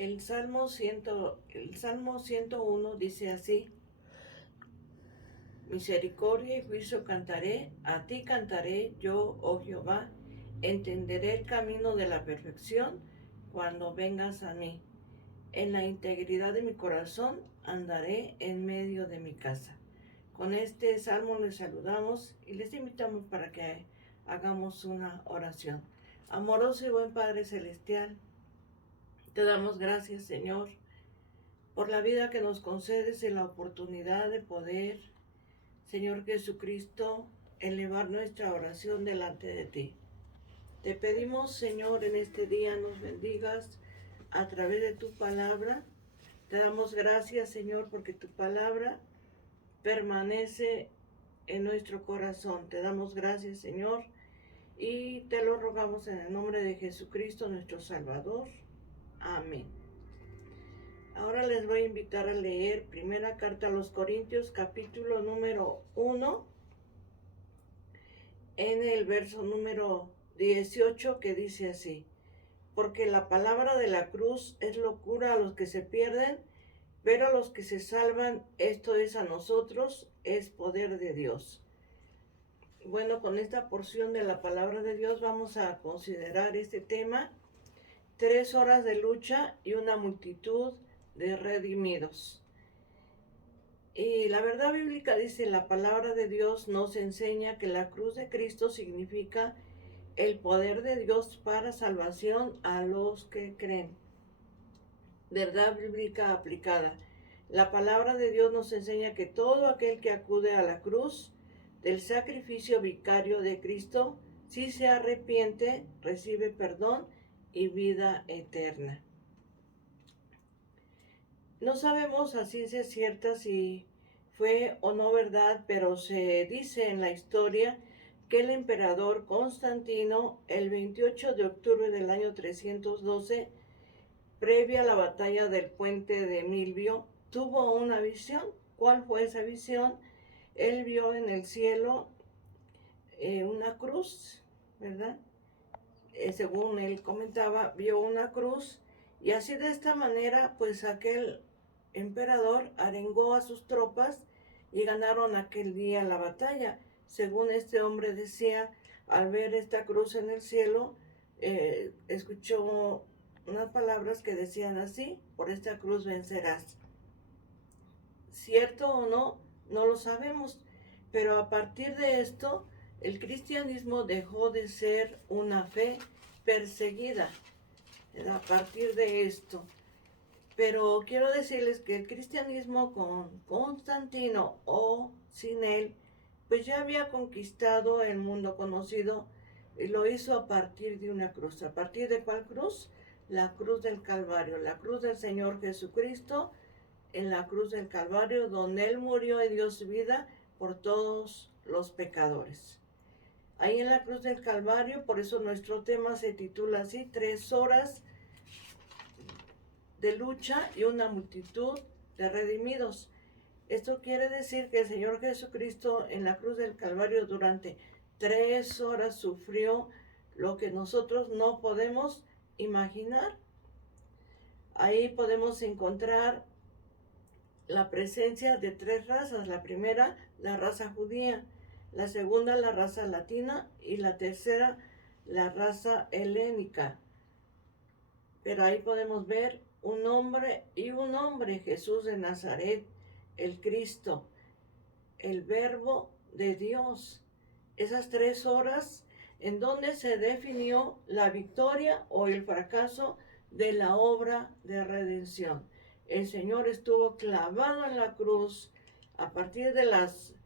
El Salmo 101 dice así: misericordia y juicio cantaré, a ti cantaré yo, oh Jehová, entenderé el camino de la perfección cuando vengas a mí. En la integridad de mi corazón andaré en medio de mi casa. Con este salmo les saludamos y les invitamos para que hagamos una oración. Amoroso y buen Padre Celestial, te damos gracias, Señor, por la vida que nos concedes y la oportunidad de poder, Señor Jesucristo, elevar nuestra oración delante de ti. Te pedimos, Señor, en este día nos bendigas a través de tu palabra. Te damos gracias, Señor, porque tu palabra permanece en nuestro corazón. Te damos gracias, Señor, y te lo rogamos en el nombre de Jesucristo, nuestro Salvador. Amén. Ahora les voy a invitar a leer primera carta a los Corintios, capítulo número 1, en el verso número 18, que dice así: porque la palabra de la cruz es locura a los que se pierden, pero a los que se salvan, esto es a nosotros, es poder de Dios. Bueno, con esta porción de la palabra de Dios vamos a considerar este tema: 3 horas de lucha y una multitud de redimidos. Y la verdad bíblica dice: la palabra de Dios nos enseña que la cruz de Cristo significa el poder de Dios para salvación a los que creen. Verdad bíblica aplicada. La palabra de Dios nos enseña que todo aquel que acude a la cruz del sacrificio vicario de Cristo, si se arrepiente, recibe perdón y vida eterna. No sabemos a ciencia cierta si fue o no verdad, pero se dice en la historia que el emperador Constantino, el 28 de octubre del año 312, previa a la batalla del puente de Milvio, tuvo una visión. ¿Cuál fue esa visión? Él vio en el cielo una cruz, ¿verdad? Según él comentaba, vio una cruz, y así de esta manera, pues aquel emperador arengó a sus tropas y ganaron aquel día la batalla. Según este hombre decía, al ver esta cruz en el cielo, escuchó unas palabras que decían así: por esta cruz vencerás. Cierto o no, no lo sabemos, pero a partir de esto, el cristianismo dejó de ser una fe perseguida, a partir de esto. Pero quiero decirles que el cristianismo con Constantino o sin él, pues ya había conquistado el mundo conocido, y lo hizo a partir de una cruz. ¿A partir de cuál cruz? La cruz del Calvario, la cruz del Señor Jesucristo, en la cruz del Calvario, donde Él murió y dio su vida por todos los pecadores. Ahí en la cruz del Calvario, por eso nuestro tema se titula así: 3 horas de lucha y una multitud de redimidos. Esto quiere decir que el Señor Jesucristo en la cruz del Calvario durante 3 horas sufrió lo que nosotros no podemos imaginar. Ahí podemos encontrar la presencia de 3 razas. La primera, la raza judía; la segunda, la raza latina; y la tercera, la raza helénica. Pero ahí podemos ver un hombre y un hombre, Jesús de Nazaret, el Cristo, el Verbo de Dios. Esas 3 horas en donde se definió la victoria o el fracaso de la obra de redención. El Señor estuvo clavado en la cruz a partir de las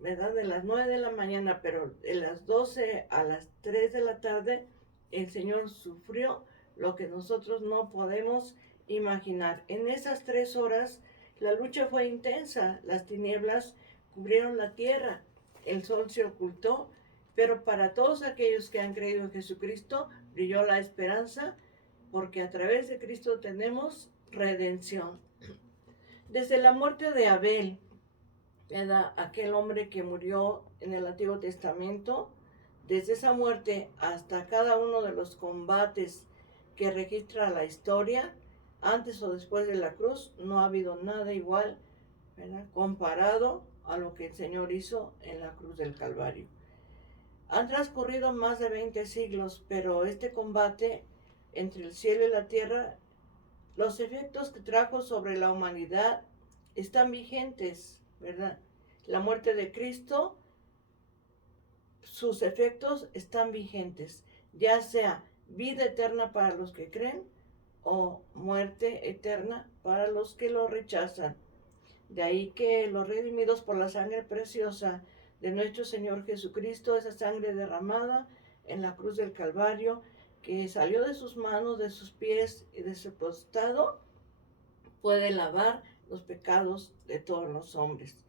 9 de la mañana, pero de las 12 a las 3 de la tarde, el Señor sufrió lo que nosotros no podemos imaginar. En esas 3 horas, la lucha fue intensa. Las tinieblas cubrieron la tierra, el sol se ocultó, pero para todos aquellos que han creído en Jesucristo, brilló la esperanza, porque a través de Cristo tenemos redención. Desde la muerte de Abel, era aquel hombre que murió en el Antiguo Testamento, desde esa muerte hasta cada uno de los combates que registra la historia, antes o después de la cruz, no ha habido nada igual, ¿verdad?, comparado a lo que el Señor hizo en la cruz del Calvario. Han transcurrido más de 20 siglos, pero este combate entre el cielo y la tierra, los efectos que trajo sobre la humanidad están vigentes, ¿verdad? La muerte de Cristo, sus efectos están vigentes, ya sea vida eterna para los que creen o muerte eterna para los que lo rechazan. De ahí que los redimidos por la sangre preciosa de nuestro Señor Jesucristo, esa sangre derramada en la cruz del Calvario, que salió de sus manos, de sus pies y de su costado, puede lavar los pecados de todos los hombres.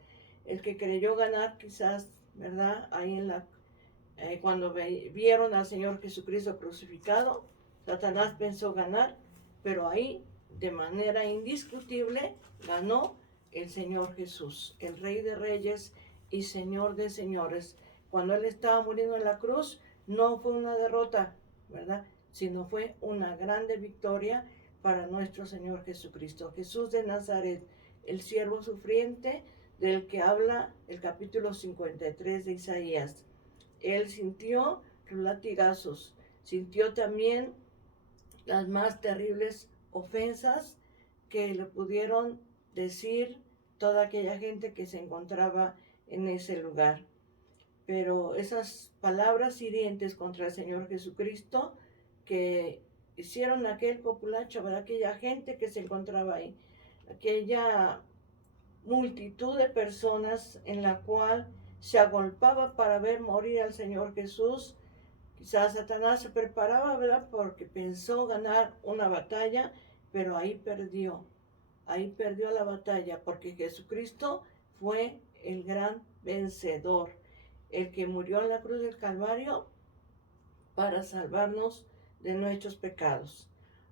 El que creyó ganar quizás, ¿verdad?, ahí cuando vieron al Señor Jesucristo crucificado, Satanás pensó ganar, pero ahí de manera indiscutible ganó el Señor Jesús, el Rey de Reyes y Señor de Señores. Cuando Él estaba muriendo en la cruz, no fue una derrota, ¿verdad?, sino fue una grande victoria para nuestro Señor Jesucristo. Jesús de Nazaret, el siervo sufriente del que habla el capítulo 53 de Isaías. Él sintió los latigazos, sintió también las más terribles ofensas que le pudieron decir toda aquella gente que se encontraba en ese lugar. Pero esas palabras hirientes contra el Señor Jesucristo que hicieron aquel populacho, ¿verdad?, aquella gente que se encontraba ahí, aquella multitud de personas en la cual se agolpaba para ver morir al Señor Jesús. Quizás Satanás se preparaba, ¿verdad?, porque pensó ganar una batalla, pero ahí perdió la batalla, porque Jesucristo fue el gran vencedor, el que murió en la cruz del Calvario para salvarnos de nuestros pecados.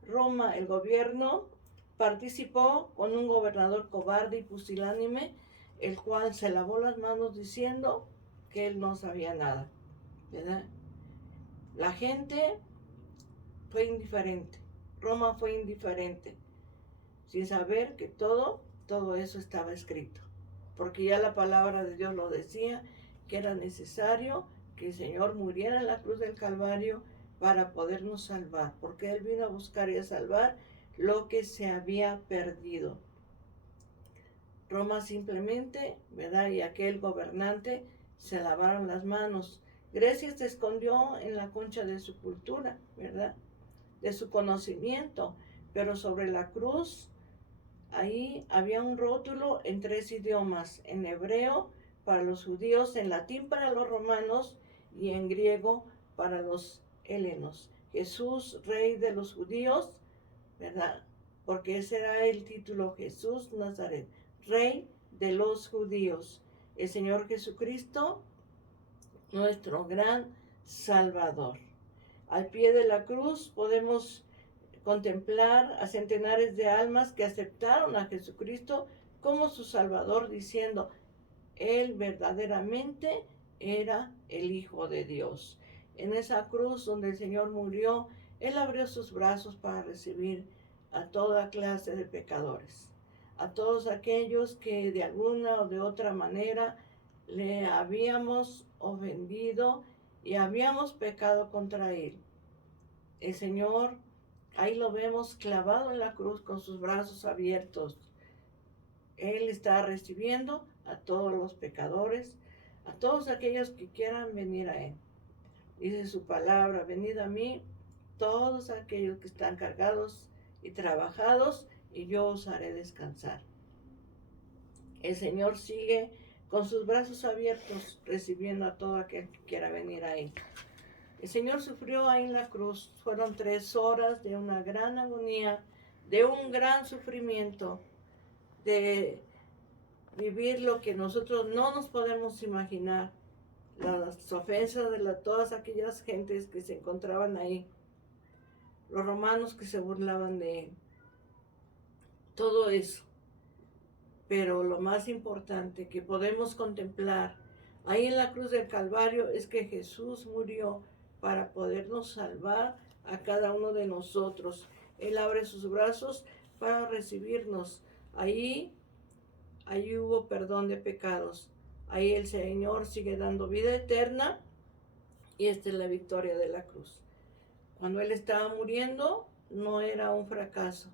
Roma, el gobierno, participó con un gobernador cobarde y pusilánime, el cual se lavó las manos diciendo que él no sabía nada, ¿verdad? La gente fue indiferente, Roma fue indiferente, sin saber que todo eso estaba escrito, porque ya la palabra de Dios lo decía, que era necesario que el Señor muriera en la cruz del Calvario para podernos salvar, porque Él vino a buscar y a salvar lo que se había perdido. Roma simplemente, ¿verdad?, y aquel gobernante se lavaron las manos. Grecia se escondió en la concha de su cultura, ¿verdad?, de su conocimiento, pero sobre la cruz, ahí había un rótulo en 3 idiomas, en hebreo para los judíos, en latín para los romanos y en griego para los helenos. Jesús, Rey de los judíos, ¿verdad?, porque ese era el título, Jesús Nazaret, Rey de los judíos. El Señor Jesucristo, nuestro gran Salvador. Al pie de la cruz podemos contemplar a centenares de almas que aceptaron a Jesucristo como su Salvador, diciendo, Él verdaderamente era el Hijo de Dios. En esa cruz donde el Señor murió, Él abrió sus brazos para recibir a toda clase de pecadores, a todos aquellos que de alguna o de otra manera le habíamos ofendido y habíamos pecado contra Él. El Señor, ahí lo vemos clavado en la cruz con sus brazos abiertos. Él está recibiendo a todos los pecadores, a todos aquellos que quieran venir a Él. Dice su palabra, venid a mí, todos aquellos que están cargados y trabajados, y yo os haré descansar. El Señor sigue con sus brazos abiertos, recibiendo a todo aquel que quiera venir a Él. El Señor sufrió ahí en la cruz. Fueron 3 horas de una gran agonía, de un gran sufrimiento, de vivir lo que nosotros no nos podemos imaginar. Las ofensas de todas aquellas gentes que se encontraban ahí, los romanos que se burlaban de Él, todo eso. Pero lo más importante que podemos contemplar ahí en la cruz del Calvario es que Jesús murió para podernos salvar a cada uno de nosotros. Él abre sus brazos para recibirnos. Ahí hubo perdón de pecados. Ahí el Señor sigue dando vida eterna y esta es la victoria de la cruz. Cuando Él estaba muriendo, no era un fracaso,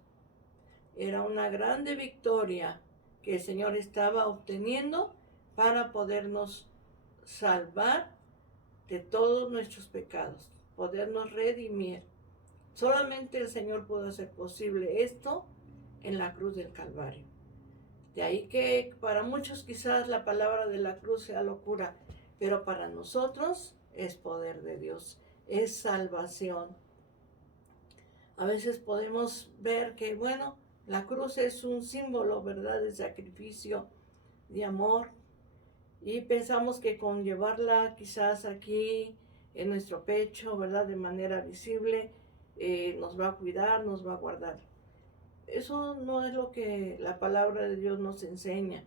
era una grande victoria que el Señor estaba obteniendo para podernos salvar de todos nuestros pecados, podernos redimir. Solamente el Señor pudo hacer posible esto en la cruz del Calvario. De ahí que para muchos quizás la palabra de la cruz sea locura, pero para nosotros es poder de Dios, es salvación. A veces podemos ver que, bueno, la cruz es un símbolo, ¿verdad?, de sacrificio, de amor, y pensamos que con llevarla quizás aquí en nuestro pecho, ¿verdad?, de manera visible, nos va a cuidar, nos va a guardar. Eso no es lo que la palabra de Dios nos enseña.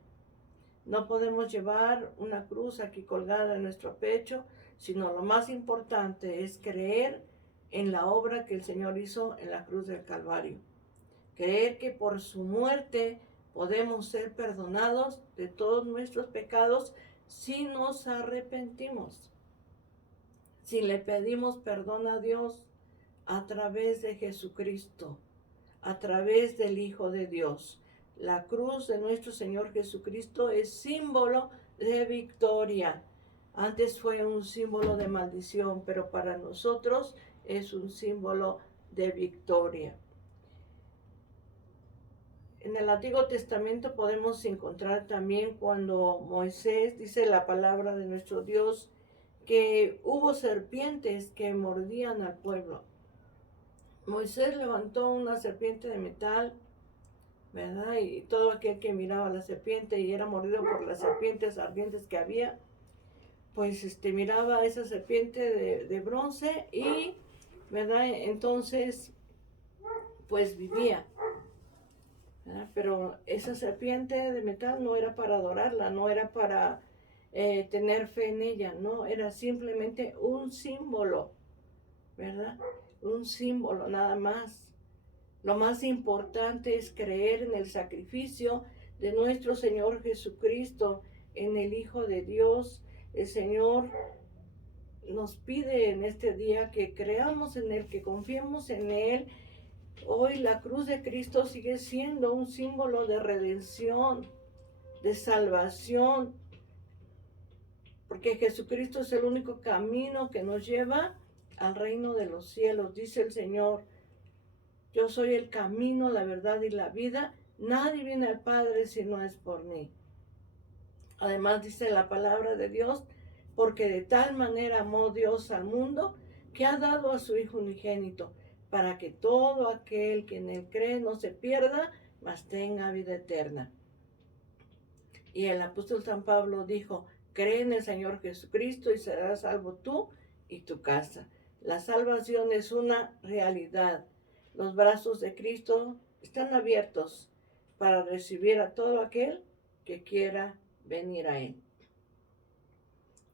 No podemos llevar una cruz aquí colgada en nuestro pecho, sino lo más importante es creer en la obra que el Señor hizo en la cruz del Calvario. Creer que por su muerte podemos ser perdonados de todos nuestros pecados si nos arrepentimos. Si le pedimos perdón a Dios a través de Jesucristo, a través del Hijo de Dios. La cruz de nuestro Señor Jesucristo es símbolo de victoria. Antes fue un símbolo de maldición, pero para nosotros es un símbolo de victoria. En el Antiguo Testamento podemos encontrar también cuando Moisés, dice la palabra de nuestro Dios, que hubo serpientes que mordían al pueblo. Moisés levantó una serpiente de metal, ¿verdad? Y todo aquel que miraba a la serpiente y era mordido por las serpientes ardientes que había, pues miraba a esa serpiente de bronce y, ¿verdad? Entonces, pues vivía, ¿verdad? Pero esa serpiente de metal no era para adorarla, no era para tener fe en ella, no, era simplemente un símbolo, ¿verdad? Un símbolo nada más. Lo más importante es creer en el sacrificio de nuestro Señor Jesucristo, en el Hijo de Dios. El Señor nos pide en este día que creamos en Él, que confiemos en Él. Hoy la cruz de Cristo sigue siendo un símbolo de redención, de salvación, porque Jesucristo es el único camino que nos lleva al reino de los cielos. Dice el Señor: yo soy el camino, la verdad y la vida. Nadie viene al Padre si no es por mí. Además dice la palabra de Dios: porque de tal manera amó Dios al mundo, que ha dado a su Hijo unigénito, para que todo aquel que en él cree no se pierda, mas tenga vida eterna. Y el apóstol San Pablo dijo: cree en el Señor Jesucristo y serás salvo tú y tu casa. La salvación es una realidad. Los brazos de Cristo están abiertos para recibir a todo aquel que quiera venir a Él.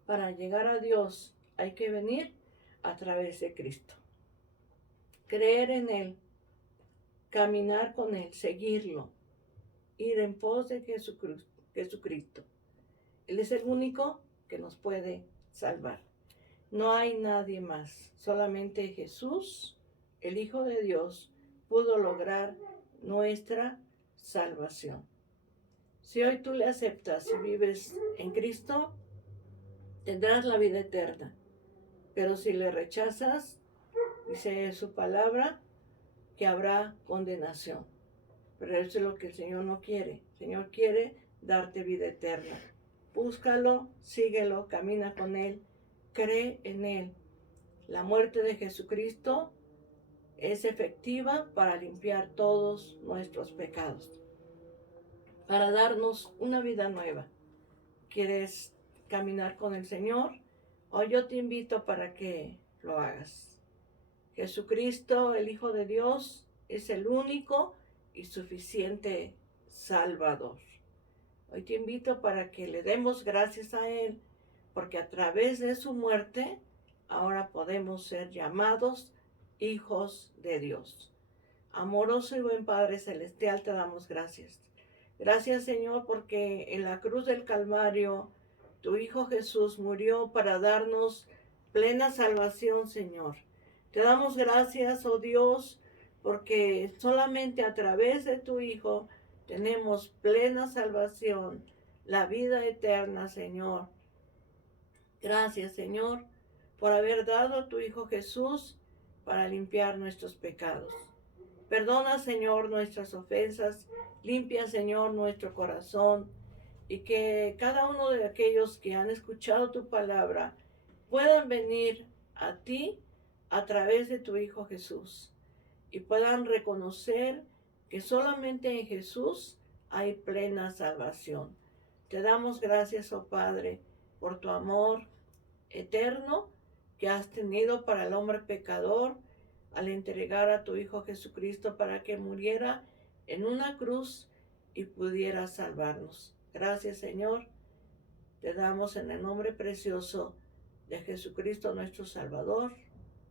Para llegar a Dios hay que venir a través de Cristo. Creer en Él, caminar con Él, seguirlo, ir en pos de Jesucristo. Él es el único que nos puede salvar. No hay nadie más, solamente Jesús, el Hijo de Dios, pudo lograr nuestra salvación. Si hoy tú le aceptas y vives en Cristo, tendrás la vida eterna. Pero si le rechazas, dice su palabra, que habrá condenación. Pero eso es lo que el Señor no quiere. El Señor quiere darte vida eterna. Búscalo, síguelo, camina con Él, cree en Él. La muerte de Jesucristo es efectiva para limpiar todos nuestros pecados, para darnos una vida nueva. ¿Quieres caminar con el Señor? Hoy yo te invito para que lo hagas. Jesucristo, el Hijo de Dios, es el único y suficiente Salvador. Hoy te invito para que le demos gracias a Él, porque a través de su muerte ahora podemos ser llamados hijos de Dios. Amoroso y buen Padre Celestial, te damos gracias. Gracias, Señor, porque en la cruz del Calvario tu Hijo Jesús murió para darnos plena salvación, Señor. Te damos gracias, oh Dios, porque solamente a través de tu Hijo tenemos plena salvación, la vida eterna, Señor. Gracias, Señor, por haber dado a tu Hijo Jesús para limpiar nuestros pecados. Perdona, Señor, nuestras ofensas. Limpia, Señor, nuestro corazón. Y que cada uno de aquellos que han escuchado tu palabra puedan venir a ti a través de tu Hijo Jesús. Y puedan reconocer que solamente en Jesús hay plena salvación. Te damos gracias, oh Padre, por tu amor eterno que has tenido para el hombre pecador al entregar a tu Hijo Jesucristo para que muriera en una cruz y pudiera salvarnos. Gracias, Señor. Te damos en el nombre precioso de Jesucristo nuestro Salvador.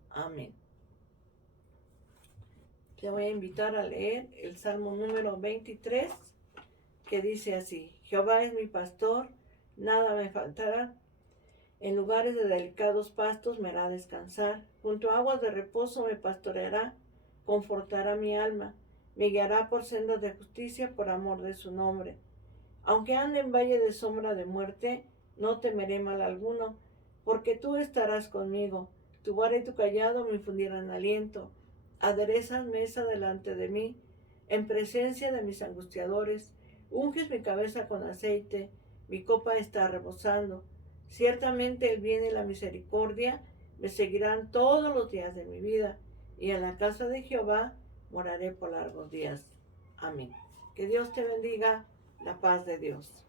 Amén. Te voy a invitar a leer el Salmo número 23, que dice así: Jehová es mi pastor, nada me faltará. En lugares de delicados pastos me hará descansar. Junto a aguas de reposo me pastoreará, confortará mi alma. Me guiará por sendas de justicia por amor de su nombre. Aunque ande en valle de sombra de muerte, no temeré mal alguno, porque tú estarás conmigo. Tu vara y tu cayado me infundieran aliento. Aderezas mesa delante de mí, en presencia de mis angustiadores. Unges mi cabeza con aceite, mi copa está rebosando. Ciertamente el bien y la misericordia me seguirán todos los días de mi vida, y en la casa de Jehová moraré por largos días. Amén. Que Dios te bendiga, la paz de Dios.